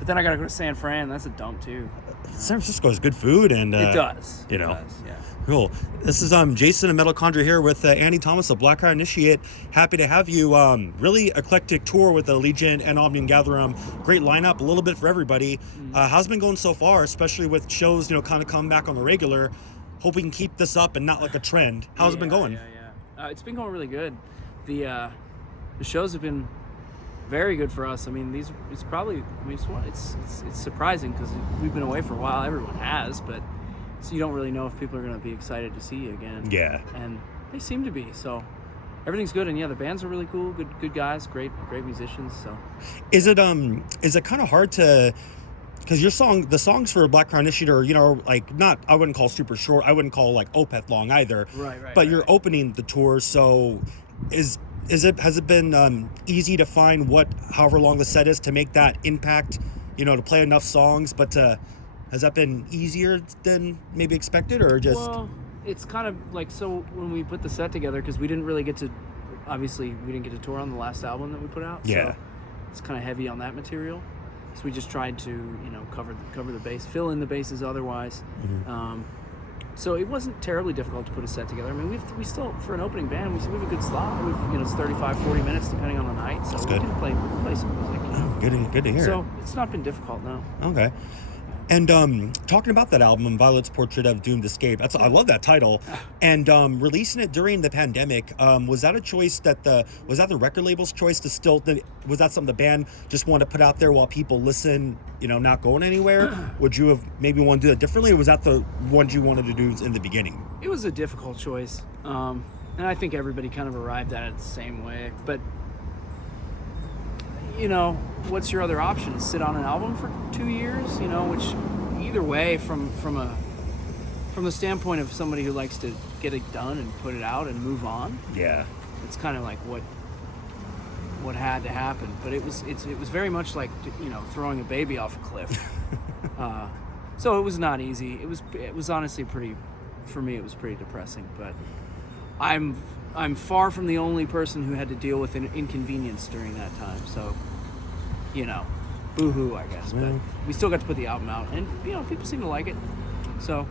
But then I got to go to San Fran. That's a dump, too. San Francisco has good food, and It does. You know. It does, yeah. Cool. This is Jason and Mitochondria here with Andy Thomas of Black Heart Initiate. Happy to have you. Really eclectic tour with the Legion and Omnium Gatherum. Great lineup, a little bit for everybody. How's it been going so far, especially with shows, kind of come back on the regular? Hope we can keep this up and not like a trend. How's it been going? Yeah. It's been going really good. The shows have been very good for us. I mean, it's surprising because we've been away for a while. Everyone has, but so you don't really know if people are going to be excited to see you again. Yeah. And they seem to be. So everything's good. And yeah, the bands are really cool. Good guys. Great musicians. So is it kind of hard to? Because the songs for Black Crown Initiate are, like not, I wouldn't call super short. I wouldn't call like Opeth long either. Right. But you're opening the tour, so has it been easy to find however long the set is to make that impact, to play enough songs, but has that been easier than maybe expected, or just? Well, it's kind of like, so when we put the set together, because we didn't get to tour on the last album that we put out. Yeah. So it's kind of heavy on that material. So we just tried to, cover the base, fill in the bases otherwise. Mm-hmm. So it wasn't terribly difficult to put a set together. I mean, we still, for an opening band, we have a good slot. It's 35, 40 minutes depending on the night. So That's we good. can play some music. Oh, good to hear. So it's not been difficult, no. Okay. And talking about that album, Violet's Portrait of Doomed Escape, I love that title. And releasing it during the pandemic, was that a choice was that the record label's choice to still, was that something the band just wanted to put out there while people listen, not going anywhere? Would you have maybe want to do that differently, or was that the one you wanted to do in the beginning? It was a difficult choice. And I think everybody kind of arrived at it the same way. But, what's your other option? Sit on an album for 2 years, which either way, from the standpoint of somebody who likes to get it done and put it out and move on. Yeah. It's kind of like what had to happen. But it was very much like, throwing a baby off a cliff. So it was not easy. It was honestly for me, it was pretty depressing, but I'm far from the only person who had to deal with an inconvenience during that time. So, boo-hoo, I guess. But we still got to put the album out, and people seem to like it. So,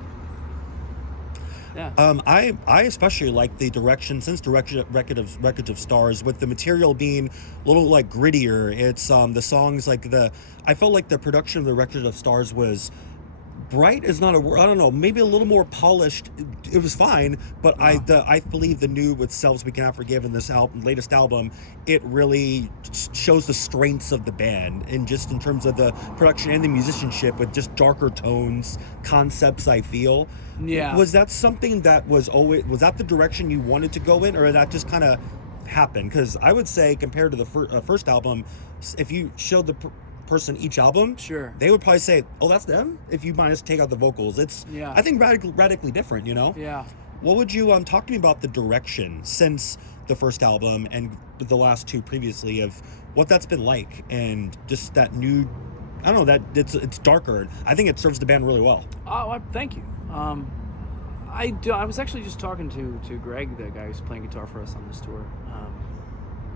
yeah. I especially like the direction since Record of Stars, with the material being a little like grittier. It's the songs I felt like the production of the Record of Stars was. Bright is not a word. I don't know. Maybe a little more polished. It was fine, but I believe the new with Selves We Cannot Forgive in this latest album, it really shows the strengths of the band, and just in terms of the production and the musicianship, with just darker tones, concepts. I feel. Yeah. Was that something that was that the direction you wanted to go in, or that just kind of happened? Because I would say, compared to the first album, if you showed the person each album, sure, they would probably say, oh, that's them, if you minus take out the vocals. It's I think radically different. Yeah. What would you talk to me about the direction since the first album and the last two previously, of what that's been like, and just that new, I don't know, that it's darker. I think it serves the band really well. Oh, thank you. I was actually just talking to Greg, the guy who's playing guitar for us on this tour,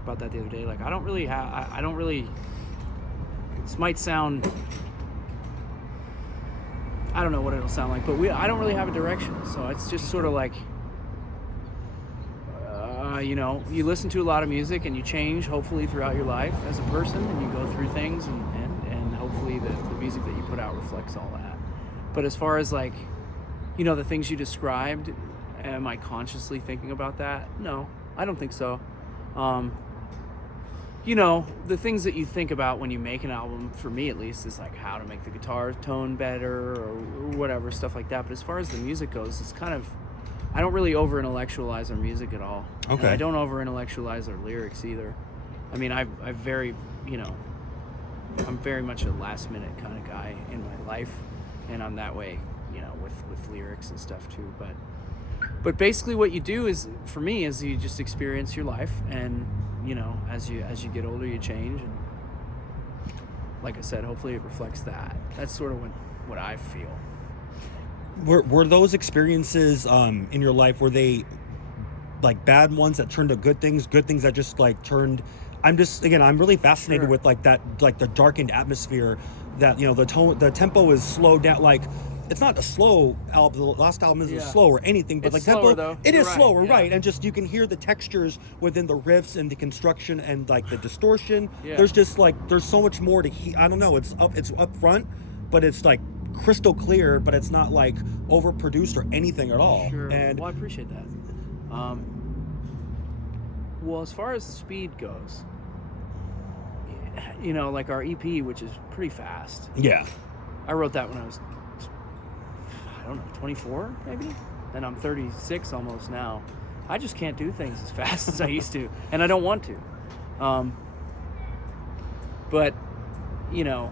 about that the other day. Like, I don't really this might sound, I don't know what it'll sound like, but I don't really have a direction. So it's just sort of like, you listen to a lot of music and you change, hopefully, throughout your life as a person, and you go through things, and hopefully the music that you put out reflects all that. But as far as the things you described, am I consciously thinking about that? No, I don't think so. The things that you think about when you make an album, for me at least, is like how to make the guitar tone better or whatever, stuff like that. But as far as the music goes, it's kind of, I don't really over-intellectualize our music at all. Okay. And I don't over-intellectualize our lyrics either. I mean, I'm very much a last-minute kind of guy in my life, and I'm that way, with lyrics and stuff too. But basically what you do is, for me, is you just experience your life, and as you get older, you change, and like I said, hopefully it reflects that. That's sort of what I feel. Were those experiences in your life, were they like bad ones that turned to good things that just like turned I'm really fascinated Sure. with like that, like the darkened atmosphere that, you know, the tempo is slowed down. Like, it's not a slow album. The last album isn't Yeah. slow or anything, but It's like slower, tempo, though. it You're is right, slower, yeah. right? And just, you can hear the textures within the riffs and the construction and like the distortion. Yeah. There's just like, there's so much more to I don't know. It's up front, but it's like crystal clear, but it's not like overproduced or anything at all. Sure. And Well, I appreciate that. Well, as far as speed goes, you know, like our EP, which is pretty fast. yeah, I wrote that when I was, I don't know, 24 maybe, and I'm 36 almost now. I just can't do things as fast as I used to, and I don't want to. But, you know,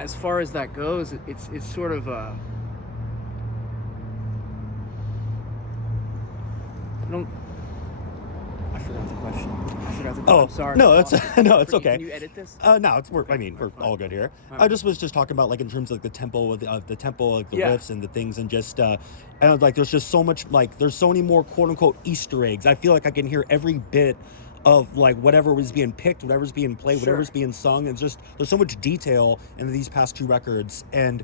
as far as that goes, it's sort of a, I forgot the question. I'm sorry. no, it's no, it's okay. Can you edit this? No, it's we're. I mean, we're all good here. All I right. just was just talking about like in terms of like the tempo of the tempo, like the Yeah. riffs and the things, and just and like there's just so much, like there's so many more quote unquote Easter eggs. I feel like I can hear every bit of like whatever was being picked, whatever's being played, Sure. whatever's being sung. And just there's so much detail in these past two records. And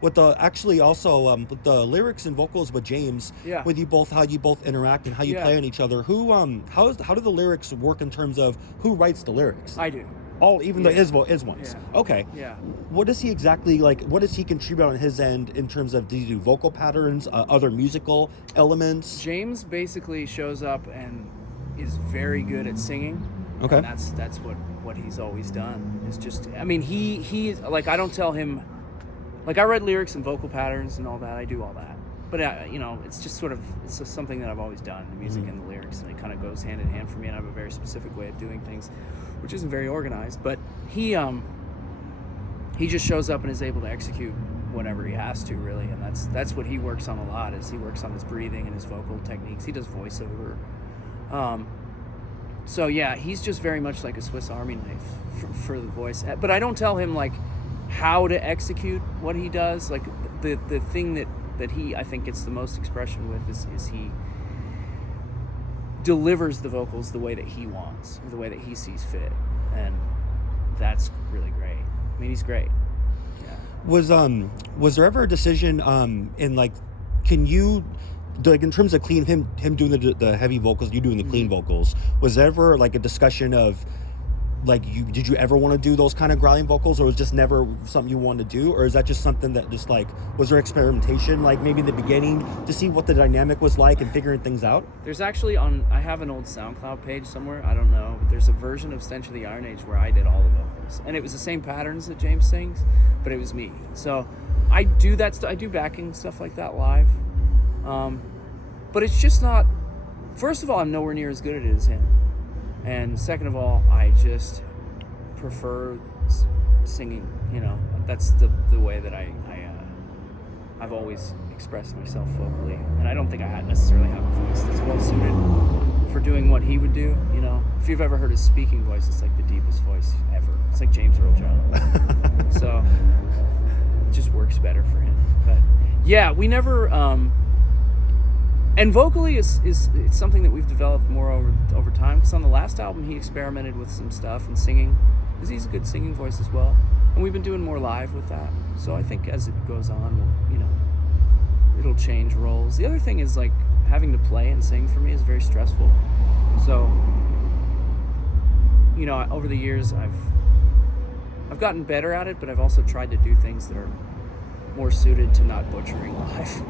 with the actually also with the lyrics and vocals with James, Yeah. with you both, how you both interact and how you Yeah. play on each other. How do the lyrics work in terms of who writes the lyrics? I do. All, even the Yeah. is ones. Yeah. Okay. Yeah. What does he exactly like? What does he contribute on his end in terms of, do you do vocal patterns, other musical elements? James basically shows up and is very good at singing. Okay. And that's what he's always done. Is just, I mean, he like, I don't tell him, like, I write lyrics and vocal patterns and all that. I do all that. But you know, it's just sort of, it's just something that I've always done, the music and the lyrics, and it kind of goes hand in hand for me. And I have a very specific way of doing things, which isn't very organized. But he just shows up and is able to execute whatever he has to, really. And that's what he works on a lot. Is he works on his breathing and his vocal techniques. He does voiceover. So yeah, he's just very much like a Swiss Army knife for the voice. But I don't tell him like how to execute what he does. Like the thing that he, I think, gets the most expression with is he delivers the vocals the way that he wants, or the way that he sees fit, and that's really great. I mean, he's great. Yeah. Was there ever a decision in like, can you, like in terms of him doing the heavy vocals, you doing the clean vocals, was there ever like a discussion of like, did you ever want to do those kind of growling vocals, or was just never something you wanted to do? Or is that just something that just like, was there experimentation like maybe in the beginning to see what the dynamic was like and figuring things out? There's actually I have an old SoundCloud page somewhere, I don't know, but there's a version of Stench of the Iron Age where I did all the vocals, and it was the same patterns that James sings, but it was me. So I do that I do backing stuff like that live, but it's just not, first of all, I'm nowhere near as good at it as him. And second of all, I just prefer singing. You know, that's the way that I've always expressed myself vocally. And I don't think I necessarily have a voice that's well suited for doing what he would do. You know, if you've ever heard his speaking voice, it's like the deepest voice ever. It's like James Earl Jones. So it just works better for him. But yeah, we never. And vocally it's something that we've developed more over time, because on the last album he experimented with some stuff and singing, because he's a good singing voice as well, and we've been doing more live with that. So I think as it goes on, you know, it'll change roles. The other thing is, like, having to play and sing for me is very stressful. So, you know, over the years I've gotten better at it, but I've also tried to do things that are more suited to not butchering live,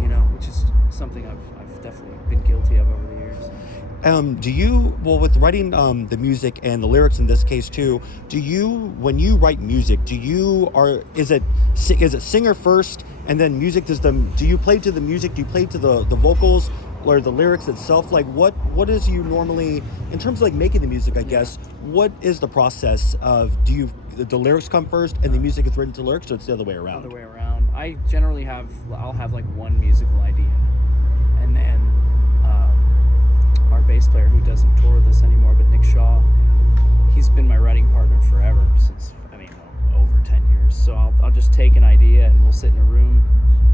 you know, which is something I've definitely been guilty of over the years. Do you, well, with writing the music and the lyrics in this case too, do you, when you write music, is it singer first and then music? Do you play to the music? Do you play to the vocals or the lyrics itself? Like what is you normally, in terms of like making the music, I guess, what is the process of, the lyrics come first and the music is written to lyrics, or it's the other way around? Other way around. I generally I'll have like one musical idea, and then our bass player, who doesn't tour with us anymore, but Nick Shaw, he's been my writing partner forever, since, I mean, over 10 years. So I'll just take an idea and we'll sit in a room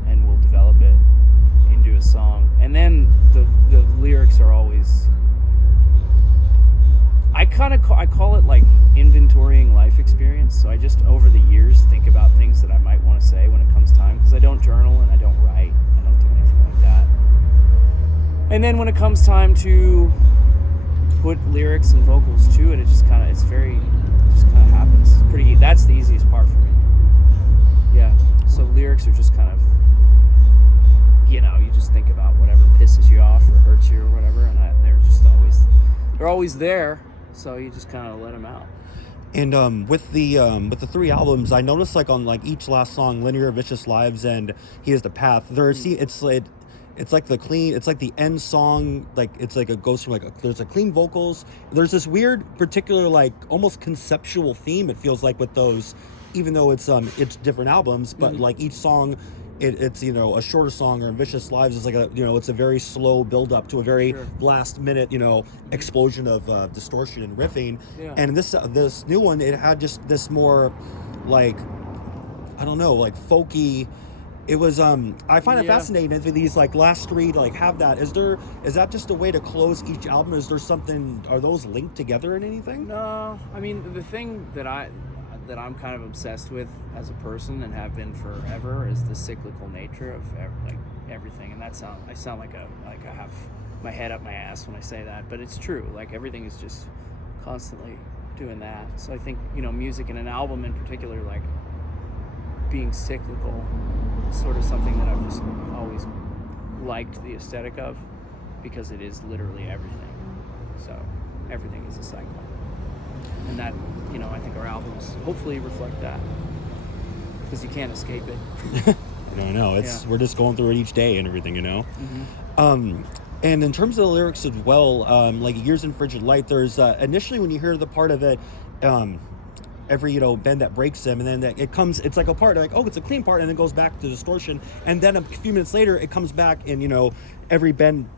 and we'll develop it into a song. And then the lyrics are always I call it like inventorying life experience. So I just over the years think about things that I might want to say when it comes time, because I don't journal and I don't write. I don't do anything like that. And then when it comes time to put lyrics and vocals to it, it just kind of happens. It's pretty. That's the easiest part for me. Yeah. So lyrics are just kind of, you just think about whatever pisses you off or hurts you or whatever, and they're always there. So you just kind of let them out. And with the 3 albums, I noticed like on like each last song, Linear, Vicious Lives, and He Is the Path. It's like the end song, like it's like it goes from there's a clean vocals. There's this weird particular like almost conceptual theme, it feels like, with those, even though it's different albums, but like each song it's a shorter song, or Vicious Lives is like it's a very slow build up to a very last minute explosion of distortion and riffing. And this new one, it had just this more like, I don't know, like folky. It was I find it fascinating that these like last 3 to like have that. Is that just a way to close each album? Is there something, are those linked together in anything? No, I mean, the thing that I'm kind of obsessed with as a person and have been forever is the cyclical nature of everything. And I sound like I have my head up my ass when I say that, but it's true. Like everything is just constantly doing that. So I think music and an album in particular, like being cyclical, is sort of something that I've just always liked the aesthetic of, because it is literally everything. So everything is a cycle. And that, I think our albums hopefully reflect that, because you can't escape it. No, we're just going through it each day and everything, Mm-hmm. And in terms of the lyrics as well, like Years in Frigid Light, there's initially when you hear the part of it, every bend that breaks him, and then it's like a part like, oh, it's a clean part, and then goes back to distortion, and then a few minutes later it comes back, and every bend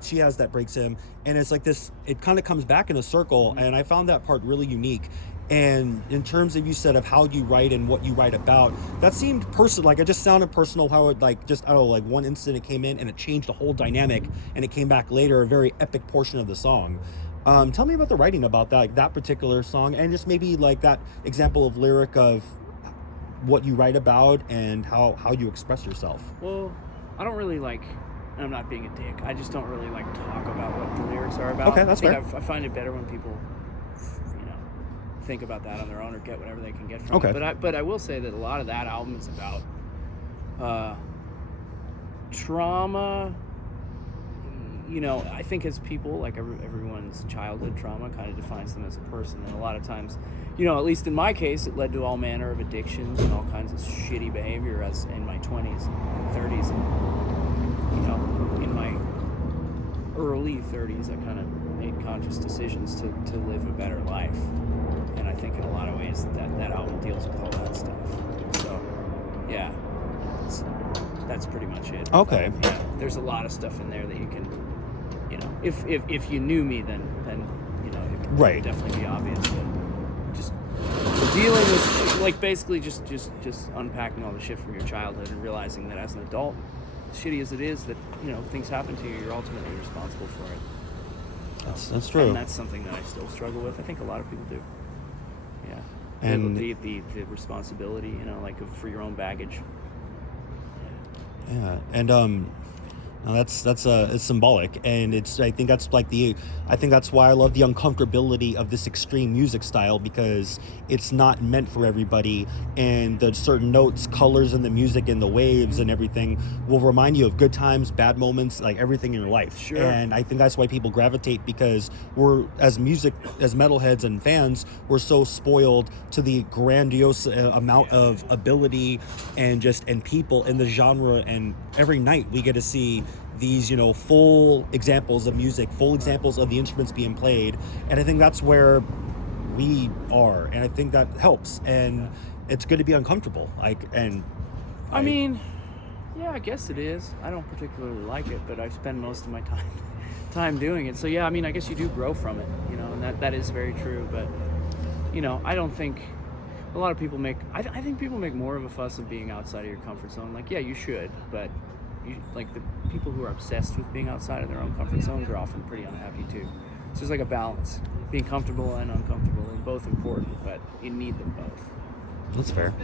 she has that breaks him, and it's like this, it kind of comes back in a circle. And I found that part really unique. And in terms of, you said, of how you write and what you write about, that seemed personal. Like it just sounded personal, how it like just, I don't know, like one instant it came in and it changed the whole dynamic, and it came back later, a very epic portion of the song. Tell me about the writing about that, like that particular song, and just maybe like that example of lyric of what you write about and how you express yourself. Well, I don't really like, and I'm not being a dick, I just don't really like talk about what the lyrics are about. Okay, that's fair. I find it better when people, think about that on their own, or get whatever they can get from it. But I will say that a lot of that album is about trauma. I think as people, like everyone's childhood trauma kind of defines them as a person, and a lot of times, at least in my case, it led to all manner of addictions and all kinds of shitty behavior as in my 20s and 30s. And, in my early 30s, I kind of made conscious decisions to live a better life. And I think in a lot of ways that album deals with all that stuff. So, yeah, that's pretty much it. Okay. There's a lot of stuff in there that you can, if you knew me, then it would definitely be obvious. But just dealing with, like, basically just unpacking all the shit from your childhood and realizing that as an adult, shitty as it is, that things happen to you, you're ultimately responsible for it. That's true. And that's something that I still struggle with. I think a lot of people do. Yeah. And the responsibility, like for your own baggage. Yeah. And it's symbolic, and I think that's why I love the uncomfortability of this extreme music style, because it's not meant for everybody, and the certain notes, colors in the music, and the waves and everything will remind you of good times, bad moments, like everything in your life. Sure. And I think that's why people gravitate, because we're, as metalheads and fans, we're so spoiled to the grandiose amount of ability and people in the genre, and every night we get to see these full examples of music, full examples of the instruments being played, and I think that's where we are, and I think that helps, and it's good to be uncomfortable, I guess it is. I don't particularly like it, but I spend most of my time doing it, so yeah, I guess you do grow from it, and that is very true. But I don't think a lot of people I think people make more of a fuss of being outside of your comfort zone. Like, yeah, you should, but like the people who are obsessed with being outside of their own comfort zones are often pretty unhappy too. So there's like a balance. Being comfortable and uncomfortable are both important, but you need them both. That's fair.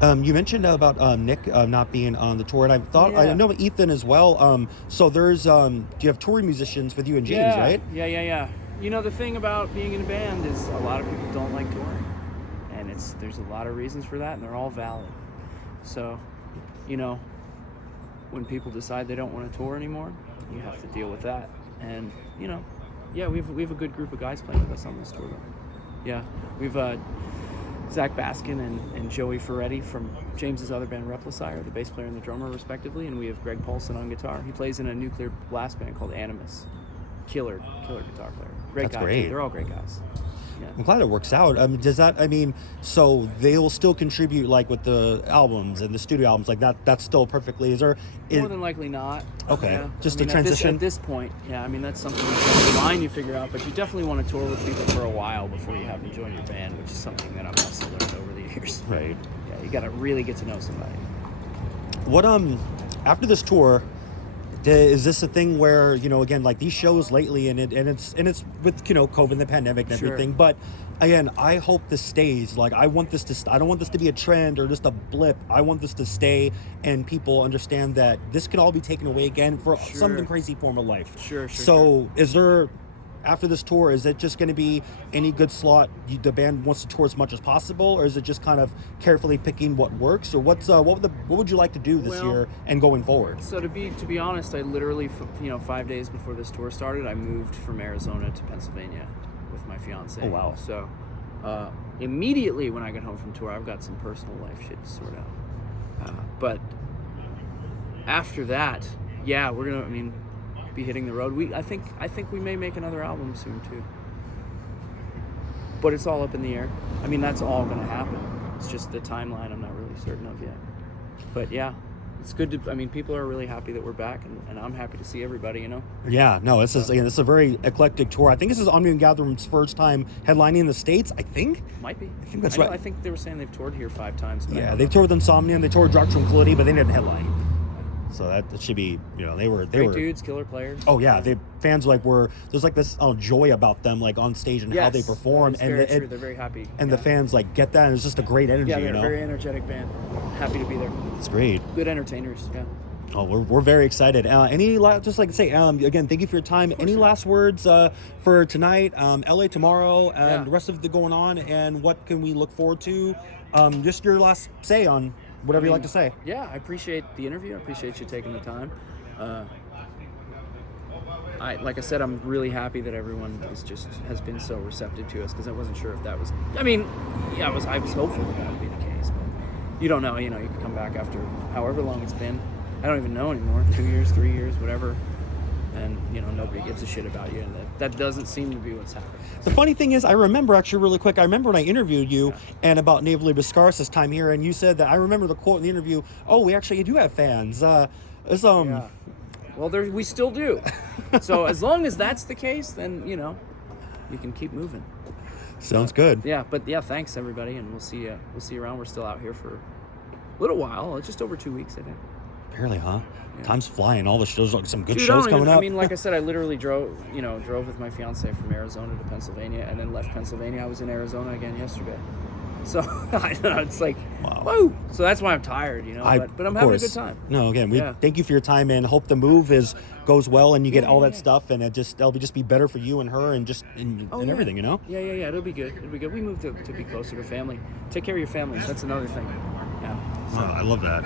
Yeah. You mentioned about Nick not being on the tour, and I thought I Yeah. know Ethan as well. So there's do you have touring musicians with you and James, right? Yeah. You know, the thing about being in a band is a lot of people don't like touring, and there's a lot of reasons for that, and they're all valid. So, you know, when people decide they don't want to tour anymore, you have to deal with that. And you know, yeah, we have a good group of guys playing with us on this tour, though. Yeah, we've Zach Baskin and Joey Ferretti from James's other band, Replicire, the bass player and the drummer, respectively, and we have Greg Paulson on guitar. He plays in a nuclear blast band called Animus. Killer guitar player. Great That's guy. great. Too. They're all great guys. Yeah. I'm glad it works out. Does that? I mean, so they'll still contribute like with the albums and the studio albums like that. That's still perfectly. More than likely not. Okay. Yeah. Just I mean, a transition. At this point, yeah. I mean, that's something that's the line you figure out, but you definitely want to tour with people for a while before you have them join your band, which is something that I've also learned over the years. Right. Yeah, you got to really get to know somebody. What after this tour, is this a thing where, you know, again, like these shows lately, and it's with, you know, COVID and the pandemic and Sure. everything, but again, I hope this stays. Like, I want this to I don't want this to be a trend or just a blip. I want this to stay, and people understand that this can all be taken away again for Sure. some crazy form of life. Sure. So is there, after this tour, is it just going to be any good slot the band wants to tour as much as possible, or is it just kind of carefully picking what works, or what would you like to do this year and going forward? So to be honest, I literally, 5 days before this tour started, I moved from Arizona to Pennsylvania with my fiance. Oh, wow. So immediately when I get home from tour, I've got some personal life shit to sort out. But after that, yeah, we're gonna. Be hitting the road. I think we may make another album soon too. But it's all up in the air. I mean, that's all going to happen. It's just the timeline I'm not really certain of yet. But yeah, it's good to. I mean, people are really happy that we're back, and I'm happy to see everybody. You know. Yeah, no, this is a very eclectic tour. I think this is Omnium Gathering's first time headlining in the States. I think. Might be. I think that's right. I think they were saying they've toured here 5 times. But Yeah, they've toured with Insomnium, they toured Drug Tranquility, but they didn't headline. So that should be, you know, they were great dudes, killer players. Oh yeah, fans there's like this joy about them, like on stage and how they perform, and they're very happy. And the fans like get that, and it's just a great energy. Yeah, they're you know? a very energetic band. Happy to be there. It's great. Good entertainers. Yeah. Oh, we're very excited. Just like to say, again, thank you for your time. Any last words for tonight, LA tomorrow, and the rest of the going on, and what can we look forward to? Just your last say on whatever you like to say. Yeah, I appreciate the interview. I appreciate you taking the time. Like I said, I'm really happy that everyone has been so receptive to us, because I wasn't sure if that was. I mean, yeah, I was hopeful that would be the case, but you don't know. You know, you could come back after however long it's been. I don't even know anymore. 2 years, 3 years, whatever. And, you know, nobody gives a shit about you, and that doesn't seem to be what's happening. The funny thing is, I remember actually really quick, I remember when I interviewed you and about Naval Biscaris' time here, and you said that, I remember the quote in the interview, oh, we actually do have fans. Yeah. Well, we still do. So as long as that's the case, then, you know, you can keep moving. Sounds good. Yeah, but yeah, thanks everybody, and we'll see you around. We're still out here for a little while. It's just over 2 weeks, I think. Barely, huh? Yeah. Time's flying. All the shows, like some good Dude, shows coming up. I mean, like I said, I literally drove with my fiance from Arizona to Pennsylvania, and then left Pennsylvania. I was in Arizona again yesterday. So I don't know, it's like, wow. Whoa! So that's why I'm tired, you know. But I'm having a good time. No, again, we thank you for your time, and hope the move goes well, and you get all that stuff, and it'll just be better for you and her, and everything, you know. Yeah. It'll be good. We moved to be closer to family. Take care of your families. That's another thing. Yeah. So. I love that.